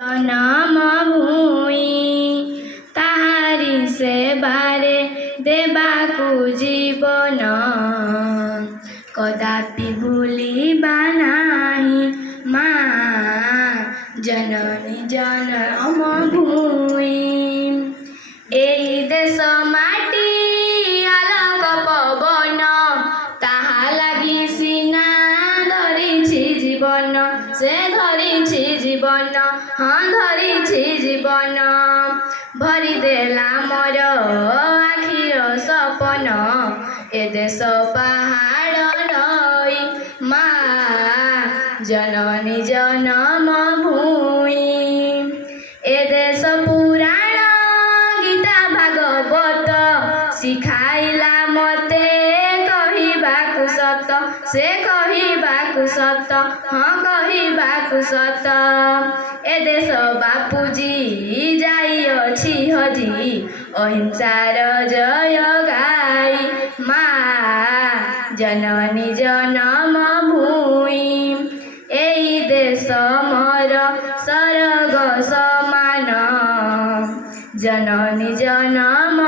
জনম ভূই তাহারি সেবারে দেବାକୁ জীবন কদাপি ভুলিবা নাহি মা জননী জনম ভূই। এই দেশ মাটি আলোক পবন তাহা লাগি সিনা ধরিছি জীবন সে ধরিছি জীবন ହଁ ଧରିଛି ଜୀବନ ଭରି ଦେଲା ମୋର ଆଖିର ସପନ ଏ ଦେଶ ପାହାଡ଼ ନଈ ମା ଜନନୀ ଜନମ ଭୂଇ। ଏ ଦେଶ ପୁରାଣ ଗୀତା ଭାଗବତ ଶିଖାଇଲା ମତେ କହିବାକୁ ସତ ସେ କହିବାକୁ ସତ ହଁ କହିବାକୁ ସତ। ଏ ଦେଶ ବାପୁଜୀ ଯାଇଅଛି ହଜି ଅହିଂସାର ଜୟ ଗାଇ ମା ଜନନୀ ଜନମ ଭୂଇ। ଏଇ ଦେଶ ମୋର ସ୍ୱର୍ଗ ସମାନ ଜନନୀ ଜନମ